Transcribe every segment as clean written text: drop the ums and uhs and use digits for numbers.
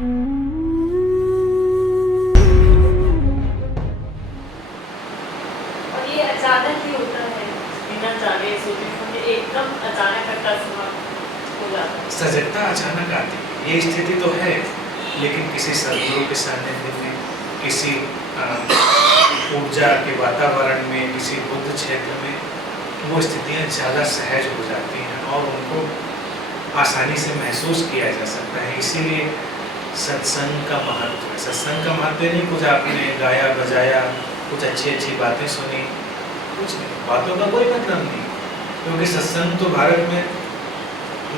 और ये अचानक ही होता है, बिना जाने सोचे समझे एकदम अचानक अकस्मात हो जाता है। सजगता अचानक आती है, ये स्थिति तो है, लेकिन किसी सदगुरु के सानिध्य में, किसी ऊर्जा के वातावरण में, किसी बुद्ध क्षेत्र में वो स्थितियाँ ज़्यादा सहज हो जाती हैं और उनको आसानी से महसूस किया जा सकता है। इसीलिए सत्संग का महत्व है। सत्संग का महत्व नहीं कुछ आपने गाया बजाया, कुछ अच्छी अच्छी बातें सुनी, कुछ नहीं, बातों का कोई मतलब नहीं, क्योंकि सत्संग तो भारत में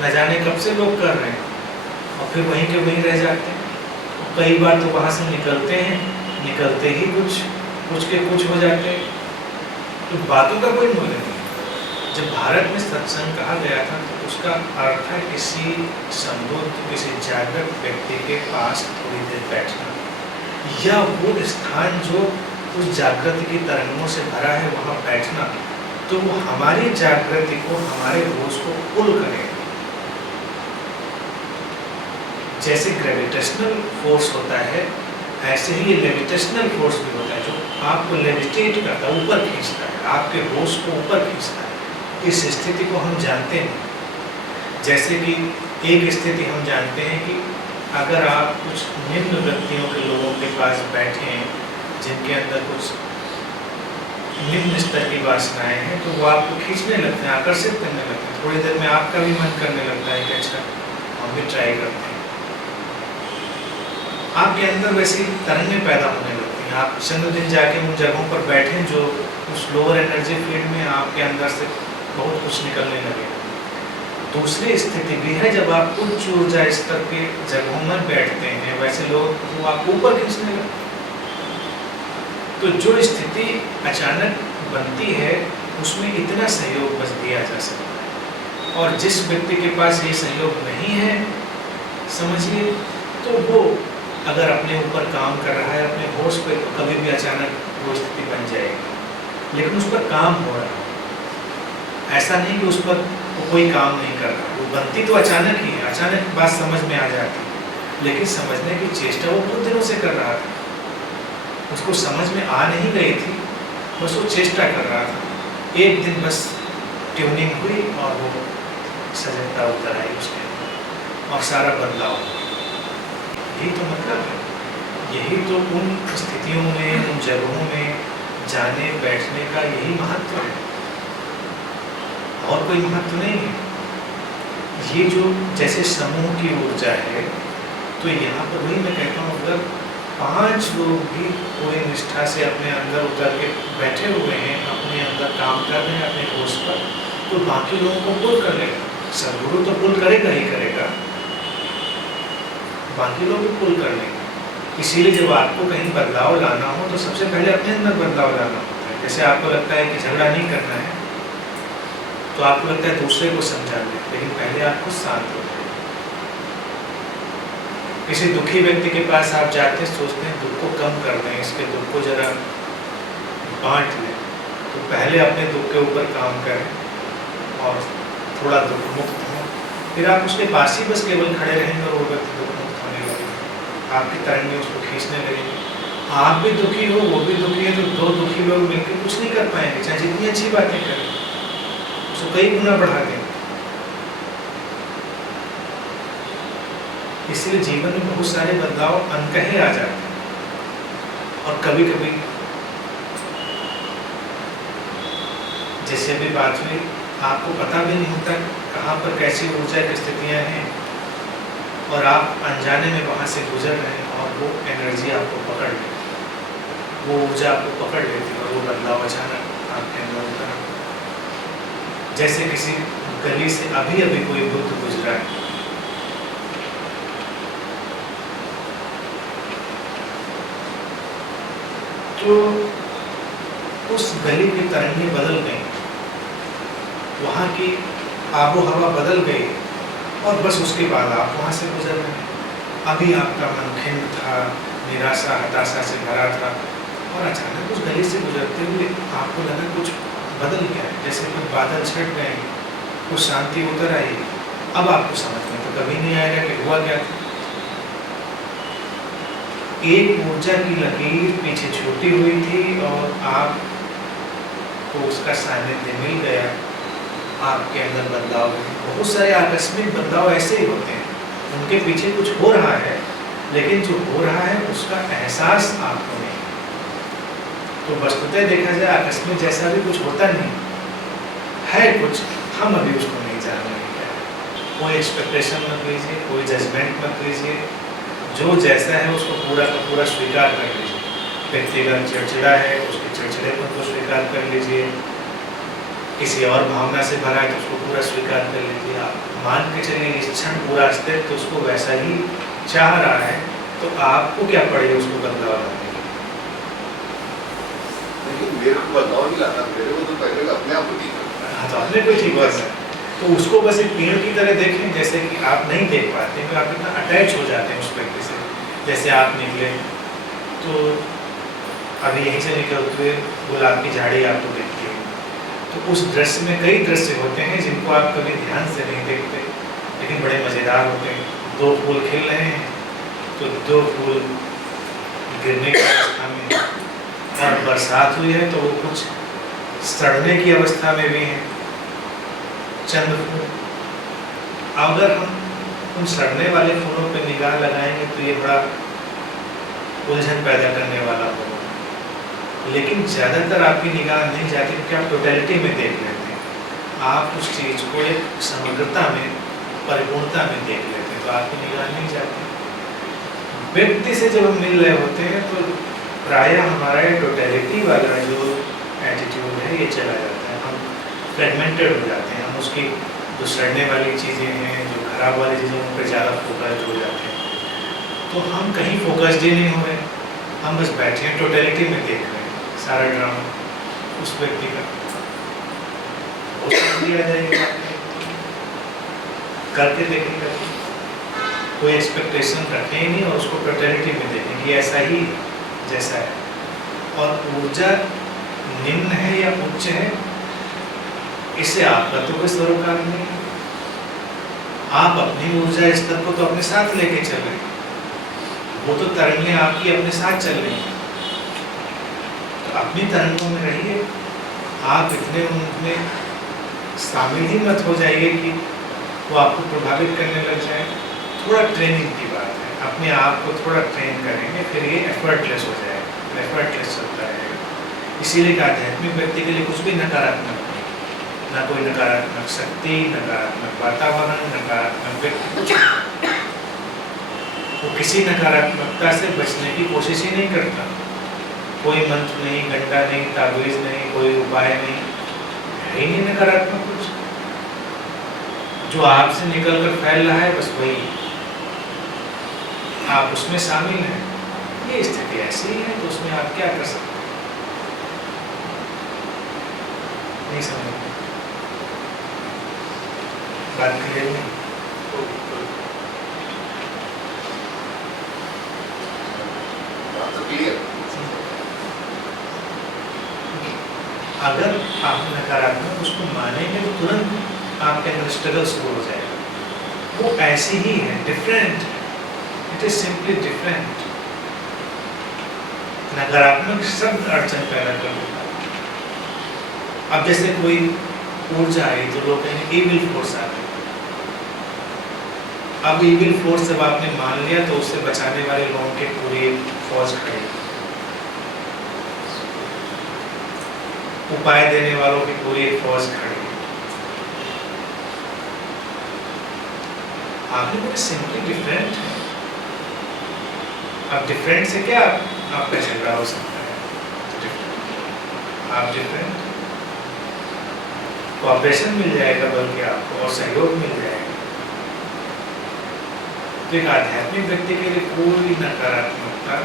न जाने कब से लोग कर रहे हैं और फिर वहीं के वहीं रह जाते हैं। कई बार तो वहाँ से निकलते हैं, निकलते ही कुछ के कुछ हो जाते हैं, तो बातों का कोई मूल्य नहीं। जब भारत में सत्संग कहा गया था तो उसका अर्थ है किसी संबुद्ध, किसी जागृत व्यक्ति के पास थोड़ी देर बैठना, या वो स्थान जो उस जागृति की तरंगों से भरा है वहाँ बैठना, तो वो हमारी जागृति को, हमारे होश को पुल करेगा। जैसे ग्रेविटेशनल फोर्स होता है, ऐसे ही ये लेविटेशनल फोर्स भी होता है, जो आपको लेविटेट करता है, ऊपर खींचता है, आपके होश को ऊपर खींचता है। इस स्थिति को हम जानते हैं। जैसे कि एक स्थिति हम जानते हैं कि अगर आप कुछ निम्न वृत्तियों के लोगों के पास बैठे हैं, जिनके अंदर कुछ निम्न स्तर की वासनाएं हैं, तो वो आपको खींचने लगते हैं, आकर्षित करने लगते हैं। थोड़ी देर में आपका भी मन करने लगता है कि अच्छा हम भी ट्राई करते हैं। आपके अंदर वैसी तरंगें पैदा होने लगती हैं। आप चंद दिन जाके उन जगहों पर बैठें जो उस लोअर एनर्जी फील्ड में आपके अंदर से बहुत कुछ निकलने लगे। दूसरी स्थिति भी है जब आप उच्च ऊर्जा स्तर के जगहों में बैठते हैं, वैसे लोग वो आपको ऊपर खींचने लगते हैं। तो जो स्थिति अचानक बनती है उसमें इतना सहयोग बस दिया जा सकता है, और जिस व्यक्ति के पास ये सहयोग नहीं है, समझिए, तो वो अगर अपने ऊपर काम कर रहा है, अपने होश पे, तो कभी भी अचानक वो स्थिति बन जाएगी। लेकिन उस पर काम हो रहा है, ऐसा नहीं कि उस पर वो कोई काम नहीं कर रहा। वो बनती तो अचानक ही है, अचानक बात समझ में आ जाती है, लेकिन समझने की चेष्टा वो बहुत दिनों से कर रहा था। उसको समझ में आ नहीं गई थी, बस वो चेष्टा कर रहा था। एक दिन बस ट्यूनिंग हुई और वो सजगता उतर आई उसके अंदर और सारा बदलाव। यही तो मतलब है, यही तो उन स्थितियों में, उन जगहों में जाने बैठने का यही महत्व है, और कोई महत्व नहीं है। ये जो जैसे समूह की ऊर्जा है, तो यहाँ पर वही मैं कहता हूँ, अगर 5 लोग भी पूरी निष्ठा से अपने अंदर उतर के बैठे हुए हैं, अपने अंदर काम कर रहे हैं अपने होश पर, तो बाकी लोगों को पुल कर लेगा। सदगुरु तो पुल करेगा ही करेगा, बाकी लोग भी पुल कर लेंगे। इसीलिए जब आपको कहीं बदलाव लाना हो तो सबसे पहले अपने अंदर बदलाव लाना होता है। जैसे आपको लगता है कि झगड़ा नहीं करना है, तो आपको लगता है दूसरे को समझा दें, लेकिन पहले आप खुद शांत हो जाए। किसी दुखी व्यक्ति के पास आप जाते हैं, सोचते हैं दुख को कम कर दें, इसके दुख को जरा बांट लें, तो पहले अपने दुख के ऊपर काम करें और थोड़ा दुख मुक्त हो, फिर आप उसके पास ही बस केवल खड़े रहेंगे और वो व्यक्ति दुख मुक्त होने लगेगा। आपकी तरंगें उसको खींचने लगेंगे। आप भी दुखी हो, वो भी दुखी है, तो 2 दुखी लोग मिलकर कुछ नहीं कर पाएंगे, चाहे जितनी अच्छी बातें करें, उसको कई गुना बढ़ा देंगे। इसलिए जीवन में बहुत सारे बदलाव अनकहे आ जाते हैं, और कभी कभी जैसे भी बात हुई, आपको पता भी नहीं होता कहाँ पर कैसी ऊर्जा की स्थितियाँ हैं, और आप अनजाने में वहाँ से गुजर रहे हैं और वो एनर्जी आपको पकड़ लेती, वो ऊर्जा आपको पकड़ लेती और वो बदलाव अचानक आपके अंदर होता है। जैसे किसी गली से अभी अभी कोई बुद्ध गुजरा है, तो उस गली की तरंगें बदल गई, वहाँ की आबो हवा बदल गई, और बस उसके बाद आप वहाँ से गुजर रहे हैं। अभी आपका मन खिन्न था, निराशा हताशा से भरा था, और अचानक उस गली से गुजरते हुए आपको लगा कुछ बदल गया है, जैसे कुछ बादल छट गए, कुछ शांति उतर आई। अब आपको समझ में तो कभी नहीं आएगा कि हुआ क्या था। एक ऊर्जा की लकीर पीछे छूटी हुई थी और आपको उसका सानिध्य मिल गया, आपके अंदर बदलाव हुए। बहुत सारे आकस्मिक बदलाव ऐसे ही होते हैं, उनके पीछे कुछ हो रहा है, लेकिन जो हो रहा है उसका एहसास आपको नहीं। तो वस्तुतः देखा जाए आकस्मिक जैसा भी कुछ होता नहीं है, कुछ हम अभी उसको नहीं जान रहे हैं। कोई एक्सपेक्टेशन मत लीजिए, कोई जजमेंट मत लीजिए, जो जैसा है उसको पूरा का पूरा स्वीकार कर लीजिए। व्यक्तिगत चिड़चिड़ा है, उसके चिड़चिड़ेपन को स्वीकार कर लीजिए। किसी और भावना से भरा है तो उसको पूरा स्वीकार कर लीजिए। आप मान के चलिए इस क्षण पूरा अस्तित्व तो उसको वैसा ही चाह रहा है, तो आपको क्या पड़ेगा उसको बदलाव लाने की? लेकिन मेरे को बदलाव नहीं लाना, मेरे को तो पहले अपने आप को ठीक करना है। हाँ, तो अपने को ठीक करना है, तो उसको बस एक पेड़ की तरह देखें, जैसे कि आप नहीं देख पाते तो आप इतना अटैच हो जाते हैं उस व्यक्ति से। जैसे आप निकले तो अभी यहीं से निकलते हुए गुलाब की झाड़ी आपको दिखती है, तो उस दृश्य में कई दृश्य होते हैं जिनको आप कभी ध्यान से नहीं देखते, लेकिन बड़े मज़ेदार होते हैं। दो फूल खिल रहे हैं तो दो फूल गिरने की अवस्था में, और बरसात हुई है तो वो कुछ सड़ने की अवस्था में भी हैं। चंद फूल, अगर हम उन सड़ने वाले फूलों पर निगाह लगाएंगे तो ये बड़ा उलझन पैदा करने वाला होगा, लेकिन ज़्यादातर आपकी निगाह नहीं जाती क्योंकि आप टोटलिटी में देख लेते हैं। आप उस चीज़ को एक समग्रता में, परिपूर्णता में देख लेते हैं, तो आपकी निगाह नहीं जाती। व्यक्ति से जब हम मिल रहे होते हैं तो प्रायः हमारा ये टोटलिटी वाला जो एटीट्यूड है ये चला जाता है, हम फ्रेगमेंटेड हो जाते हैं, हम उसकी जो सड़ने वाली चीज़ें हैं, जो खराब वाली चीज़ें उन पर ज़्यादा फोकस्ड हो जाते हैं। तो हम कहीं फोकस्ड ही नहीं हो रहे, हम बस बैठे हैं टोटलिटी में देख रहे हैं सारा ड्रामा उस व्यक्ति का। दिया जाएगा करके देखेंगे, कोई एक्सपेक्टेशन रखें ही नहीं और उसको टोटलिटी में देखें कि ऐसा ही जैसा है। और ऊर्जा निम्न है या उच्च है, इससे आपका तो कोई सरोकार नहीं। आप अपनी ऊर्जा स्तर को तो अपने साथ लेके चल रहे हैं, वो तो तरंगें आपकी अपने साथ चल रही हैं, तो अपनी तरंगों में रहिए। आप इतने उनमें शामिल ही मत हो जाइए कि वो आपको प्रभावित करने लग जाए। थोड़ा ट्रेनिंग की बात है, अपने आप को थोड़ा ट्रेन करेंगे फिर ये एफर्टलेस हो जाएगा, एफर्टलेस चलता रहेगा। इसीलिए आध्यात्मिक व्यक्ति के लिए कुछ भी नकारात्मक नहीं, ना कोई नकारात्मक शक्ति, नकारात्मक वातावरण, नकारात्मक व्यक्ति, वो किसी नकारात्मकता से बचने की कोशिश ही नहीं करता। कोई मंत्र नहीं, गंडा नहीं, ताबीज नहीं, कोई उपाय नहीं, है ही नहीं नकारात्मक कुछ। जो आपसे निकल कर फैल रहा है बस वही, आप उसमें शामिल हैं। ये स्थिति ऐसी ही है तो उसमें आप क्या कर सकते हैं? नहीं समझ बात क्लियर नहीं? बात तो क्लियर। अगर आप नकारात्मक उसको मानेंगे तो तुरंत आपके अंदर स्ट्रगल शुरू हो जाएगा। वो ऐसी ही है, different, it is simply different. नकारात्मक शब्द अड़चन पैदा कर देता है। अब जैसे कोई ऊर्जा आई तो लोग कहेंगे इविल फोर्स आ गई। अब इविल फोर्स जब आपने मान लिया तो उससे बचाने वाले लोगों के पूरी फौज खड़ी, उपाय देने वालों की पूरी फौज खड़ी। आपने बोले सिंपली डिफरेंट है। अब डिफरेंट से क्या आपका झगड़ा हो सकता है? आप डिफरेंट, कोऑपरेशन मिल जाएगा, बल्कि आपको और सहयोग मिल जाएगा। तो एक आध्यात्मिक व्यक्ति के लिए कोई नकारात्मकता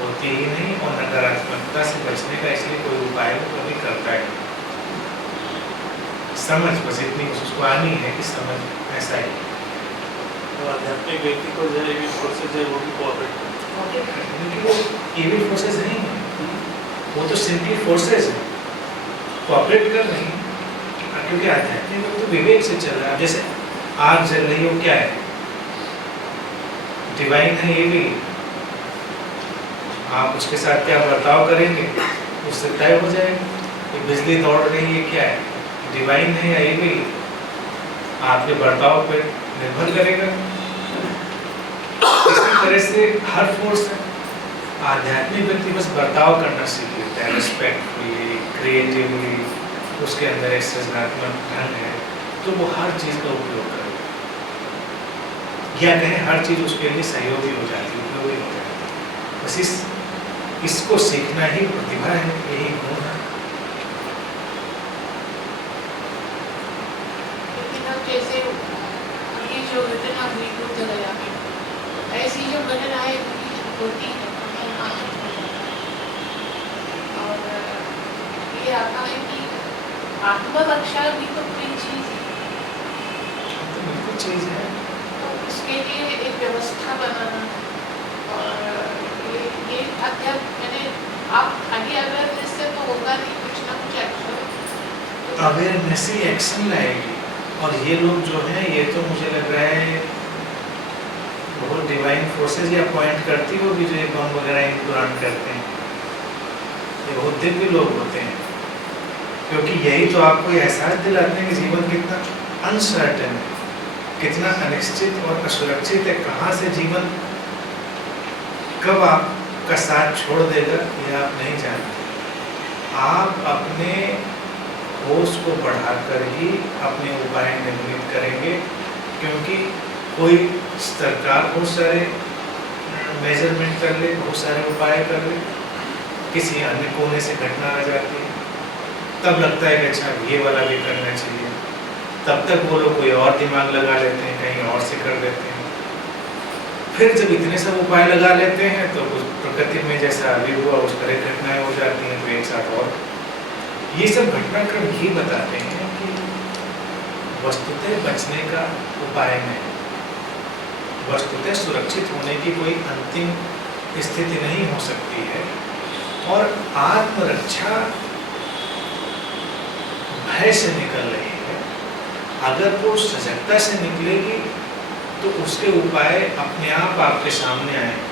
होती ही नहीं, और नकारात्मकता से बचने का इसलिए कोई उपाय वो कभी करता ही नहीं। समझ बस इतनी उसको आनी है कि समझ ऐसा ही। तो आध्यात्मिक व्यक्ति को जो इविल फोर्सेस है वो भी कोऑपरेट करते हैं, क्योंकि वो इविल फोर्सेस नहीं है, वो तो सिंपली फोर्सेस है, कोऑपरेट कर रही है। क्योंकि आध्यात्मिक तो विवेक से चल रहा है। जैसे आग जल रही हो, क्या है? डिवाइन है ये भी, आप उसके साथ क्या बर्ताव करेंगे उससे तय हो जाएगा कि बिजली दौड़ रही है क्या है, डिवाइन है या इविल, आपके बर्ताव पर निर्भर करेगा। इसी तरह से हर फोर्स है, आध्यात्मिक व्यक्ति बस बर्ताव करना सीख लेता है, रिस्पेक्टफुली, क्रिएटिवली, उसके अंदर एक सृजनात्मक ढंग है तो वो हर चीज़ का उपयोग करेगा, या कहें हर चीज़ उसके लिए सहयोगी हो जाती है, उपयोगी हो जाती है। बस इसको सीखना ही प्रतिभा है, यही गुण है। लेकिन अब जैसे ये जो घटना हुई बुद्ध गया में, ऐसी जो घटनाएं होती है और ये आता है कि आत्मरक्षा भी तो कोई चीज है, तो बिल्कुल चीज़ है। तो उसके लिए एक व्यवस्था बनाना और ये अध्यात्म यानी आप खाली अवेयरनेस से तो होगा नहीं, कुछ ना कुछ एक्शन, अवेयरनेस ही एक्शन लाएगी। और ये लोग जो हैं ये तो मुझे लग रहा है बहुत डिवाइन फोर्सेस या पॉइंट करती होगी जो ये बम वगैरह इम्प्लांट करते हैं, ये बहुत दिव्य लोग होते हैं, क्योंकि यही तो आपको एहसास दिलाते हैं कि जीवन कितना अनसर्टेन है, कितना अनिश्चित और असुरक्षित है, कहाँ से जीवन कब आपका साथ छोड़ देगा ये आप नहीं जानते। आप अपने होश को बढ़ाकर ही अपने उपाय निर्मित करेंगे, क्योंकि कोई सरकार बहुत सारे मेजरमेंट कर ले, बहुत सारे उपाय कर ले, किसी अन्य कोने से घटना आ जाती है, तब लगता है कि अच्छा ये वाला भी करना चाहिए, तब तक वो लोग कोई और दिमाग लगा लेते हैं, कहीं और से कर देते हैं। फिर जब इतने सब उपाय लगा लेते हैं तो उस प्रकृति में जैसा अभी हुआ उस तरह घटनाएं हो जाती हैं, तो एक साथ और ये सब घटनाक्रम ही बताते हैं कि वस्तुतः बचने का उपाय नहीं, वस्तुतः सुरक्षित होने की कोई अंतिम स्थिति नहीं हो सकती है। और आत्मरक्षा भय से निकल रही है, अगर वो सजगता से निकलेगी तो उसके उपाय अपने आप आपके सामने आएंगे।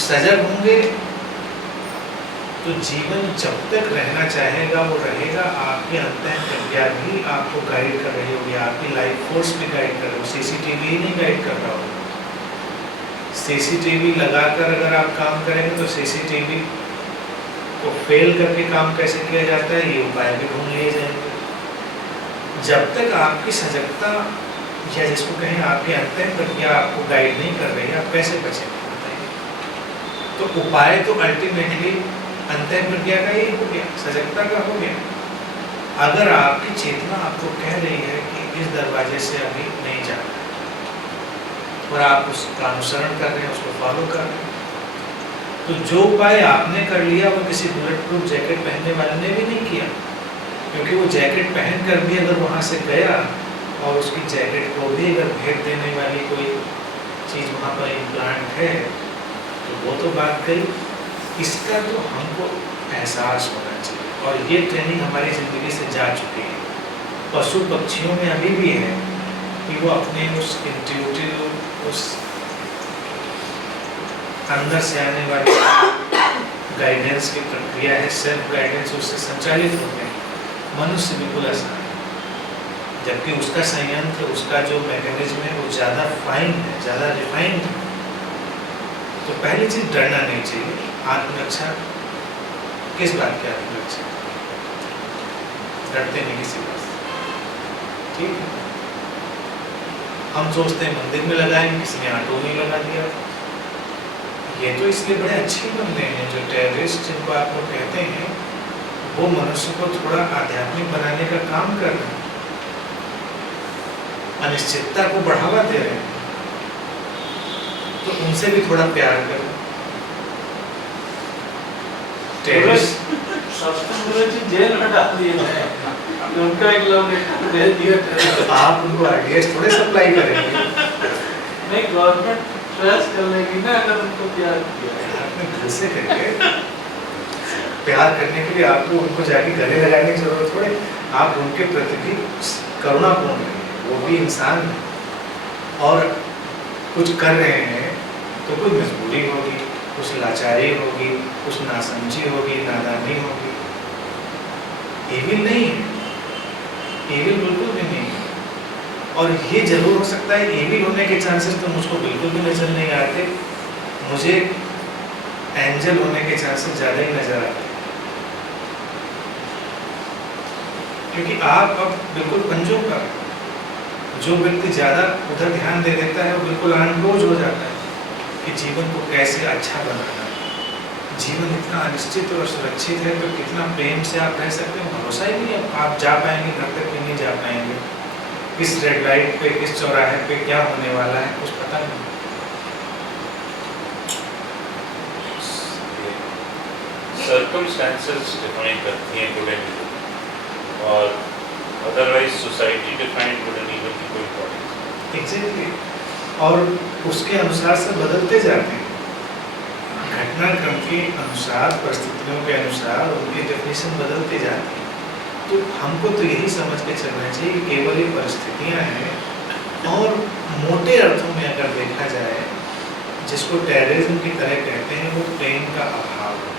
सजग होंगे तो जीवन जब तक रहना चाहेगा वो रहेगा, आपके अंतःप्रज्ञा भी आपको गाइड कर रही होगी, आपकी लाइफ फोर्स भी गाइड कर रही होगी, सीसीटीवी ही नहीं गाइड कर रहा होगा। सीसीटीवी लगाकर अगर आप काम करेंगे तो सीसीटीवी को फेल करके काम कैसे किया जाता है ये उपाय भी ढूंढ लिए जाएंगे। जब तक आपकी सजगता या जिसको कहें आपके अंतःप्रज्ञा आपको गाइड नहीं कर रही, आप कैसे बचेंगे बताइए। तो उपाय तो अल्टीमेटली अंतःप्रज्ञा का ही हो गया, सजगता का हो गया। अगर आपकी चेतना आपको कह रही है कि इस दरवाजे से अभी नहीं जाना और आप उसका अनुसरण कर रहे हैं, उसको फॉलो कर रहे हैं, तो जो उपाय आपने कर लिया वो किसी बुलेट प्रूफ जैकेट पहनने वाले ने भी नहीं किया, क्योंकि वो जैकेट पहनकर भी अगर वहाँ से गया और उसकी जैकेट को भी अगर भेंट देने वाली कोई चीज़ वहाँ पर इम्प्लांट है तो वो तो बात गई। इसका तो हमको एहसास होना चाहिए, और ये ट्रेनिंग हमारी ज़िंदगी से जा चुकी है। पशु पक्षियों में अभी भी है कि वो अपने उस इंट्यूटिव, उस अंदर से आने वाली गाइडेंस की प्रक्रिया है, सेल्फ गाइडेंस, उससे संचालित होते हैं। मनुष्य बिल्कुल आसान है, जबकि उसका संयंत्र, उसका जो मैकेनिज्म है वो ज़्यादा फाइन है, ज़्यादा रिफाइंड है। तो पहली चीज़ डरना नहीं चाहिए। आत्मरक्षा किस बात की आत्मरक्षा? डरते नहीं किसी बात से, ठीक है। हम सोचते हैं मंदिर में लगाएंगे, किसी ने ऑटो में लगा दिया। ये तो इसलिए बड़े अच्छे बंदे हैं जो टेररिस्ट जिनको आप लोग कहते हैं, वो मनुष्य को थोड़ा आध्यात्मिक बनाने का काम कर रहे हैं, अनिश्चितता को बढ़ावा दे रहे हैं, तो उनसे भी थोड़ा प्यार करें। टेररिस्ट जेल में डाल दिए उनका एक लव लेटर दे दिया। आप उनको आइडियाज थोड़े सप्लाई करेंगे, नहीं गवर्नमेंट ट्रेस कर लेगी ना अगर उनको प्यार किया। आपने दिल से करके प्यार करने के लिए आपको उनको जाके गले लगाने की जरूरत थोड़े, आप उनके प्रति भी करुणापूर्ण रहिए, वो भी इंसान है और कुछ कर रहे हैं तो कोई मजबूरी होगी, कुछ लाचारी होगी, कुछ नासमझी होगी, नादानी होगी। एविल नहीं है, एविल बिल्कुल भी नहीं है। और ये जरूर हो सकता है, एविल होने के चांसेस तो मुझको बिल्कुल भी नजर नहीं आते, मुझे एंजल होने के चांसेस ज़्यादा ही नजर आते हैं। क्योंकि आप अब बिल्कुल पंजों पर, जो व्यक्ति ज़्यादा उधर ध्यान दे देता है वो बिल्कुल अनबोझ हो जाता है कि जीवन को कैसे अच्छा बनाना है। जीवन इतना अनिश्चित और सुरक्षित है तो कितना प्रेम से आप रह सकते हो, भरोसा ही नहीं है आप जा पाएंगे घर तक कि नहीं जा पाएंगे, किस रेड लाइट पे, किस चौराहे पे क्या होने वाला है, कुछ पता नहीं। सर्कमस्टेंसेस डिफाइन करती हैं गुड एंड इविल, और otherwise society define good and evil की कोई इम्पोर्टेंस। एग्जैक्टली, और उसके अनुसार से बदलते जाते हैं, घटनाक्रम के अनुसार, परिस्थितियों के अनुसार उनकी डेफिनेशन बदलते जाती है। तो हमको तो यही समझ के चलना चाहिए कि केवल ये परिस्थितियाँ हैं, और मोटे अर्थों में अगर देखा जाए, जिसको टेररिज्म की तरह कहते हैं, वो प्रेम का अभाव है।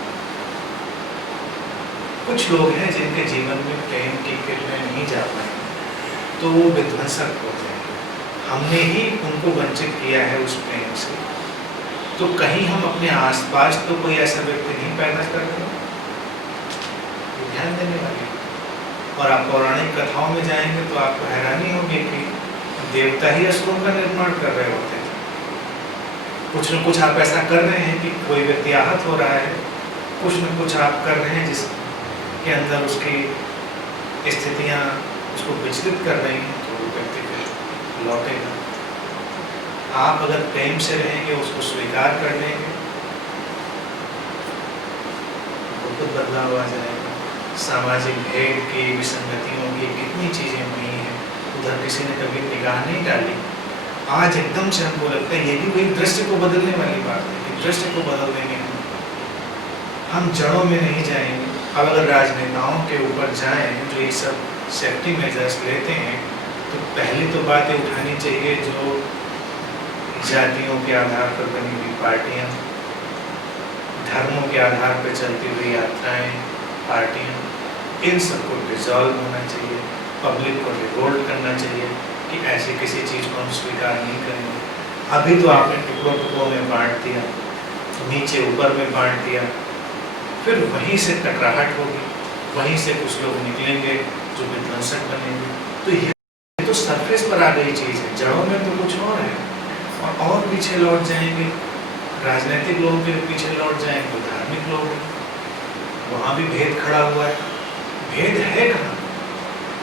कुछ लोग हैं जिनके जीवन में प्रेम की किरणें नहीं जा पाएंगे, तो वो विध्वंसक होते हैं। हमने ही उनको वंचित किया है उस प्रेम से। तो कहीं हम अपने आसपास तो कोई ऐसा व्यक्ति नहीं पैदा करते, ध्यान देने वाले। और आप पौराणिक कथाओं में जाएंगे तो आपको हैरानी होगी कि देवता ही असुरों का निर्माण कर रहे होते थे। कुछ न कुछ आप ऐसा कर रहे हैं कि कोई व्यक्ति आहत हो रहा है, कुछ न कुछ आप कर रहे हैं जिसके अंदर उसकी स्थितियाँ उसको विचलित कर रही हैं, तो वो व्यक्ति फिर लौटेगा। आप अगर प्रेम से रहेंगे, उसको स्वीकार कर लेंगे, तो खुद बदलाव आ जाएगा। सामाजिक भेद की, विसंगतियों की कितनी चीज़ें हुई हैं, उधर किसी ने कभी निगाह नहीं डाली। आज एकदम से हमको लगता है, ये भी वही दृश्य को बदलने वाली बात है कि दृश्य को बदल देंगे हम जड़ों में नहीं जाएंगे। अब अगर राजनेताओं के ऊपर जाएं जो ये सब सेफ्टी मेजर्स लेते हैं, तो पहली तो बात ये उठानी चाहिए जो जातियों के आधार पर बनी हुई पार्टियां, धर्मों के आधार पर चलती हुई यात्राएं, पार्टियां, इन सबको डिसॉल्व होना चाहिए। पब्लिक को रिवोल्ट करना चाहिए कि ऐसी किसी चीज़ को हम स्वीकार नहीं करेंगे। अभी तो आपने टुकड़ों टुकड़ों में बांट दिया, नीचे ऊपर में बांट दिया, फिर वहीं से टकराहट होगी, वहीं से कुछ लोग निकलेंगे जो विध्वंसक बनेंगे। तो ये तो सरफेस पर आ गई चीज़ है, जड़ों में तो कुछ और है। और पीछे लौट जाएंगे, राजनीतिक लोगों के पीछे लौट जाएंगे, तो धार्मिक लोग, वहाँ भी भेद खड़ा हुआ है। भेद है कहाँ?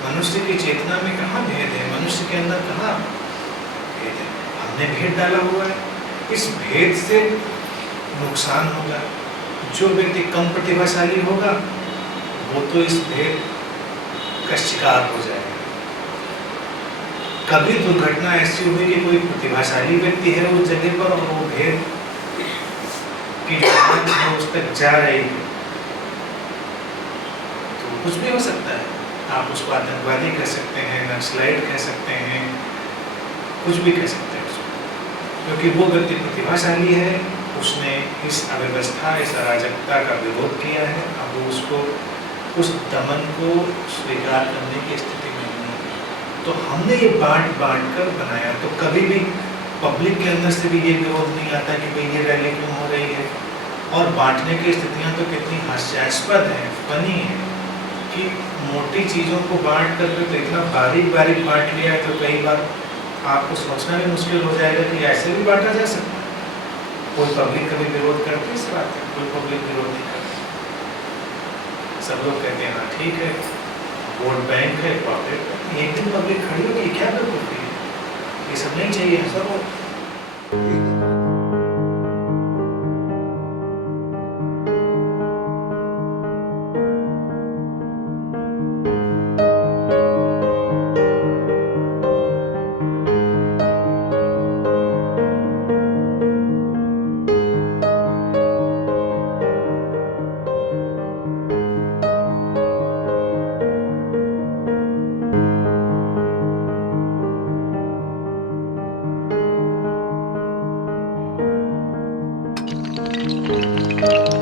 मनुष्य की चेतना में कहाँ भेद है? मनुष्य के अंदर कहाँ भेद है? हमने भेद डाला हुआ है। इस भेद से नुकसान होगा। जो व्यक्ति कम प्रतिभाशाली होगा वो तो इस भेद का शिकार हो जाएगा। कभी दुर्घटना ऐसी हुई कि कोई प्रतिभाशाली व्यक्ति है उस जगह पर और वो भेद की जो उस तक जा रही है, तो कुछ भी हो सकता है। आप उसको आतंकवादी कह सकते हैं, नक्सलाइट कह सकते हैं, कुछ भी कह सकते हैं उसको, क्योंकि वो व्यक्ति प्रतिभाशाली है, उसने इस अव्यवस्था, इस अराजकता का विरोध किया है। अब वो उसको उस दमन को स्वीकार करने की स्थिति में नहीं है। तो हमने ये बांट कर बनाया, तो कभी भी पब्लिक के अंदर से भी ये विरोध नहीं आता कि भाई ये रैली क्यों हो रही है। और बांटने की स्थितियाँ तो कितनी हास्यास्पद हैं, फनी है कि मोटी चीज़ों को बांट कर तो इतना बारीक बांट लिया है, तो कई बार आपको सोचना भी मुश्किल हो जाएगा कि ऐसे भी बांटा जा सकता है। कोई पब्लिक कभी विरोध करती है इस बात का? कोई पब्लिक विरोध नहीं करती। सब लोग कहते हैं हाँ ठीक है, वोट बैंक है, पॉकेट। एक दिन पब्लिक खड़ी होगी, क्या करती है? ये सब नहीं चाहिए सब। है।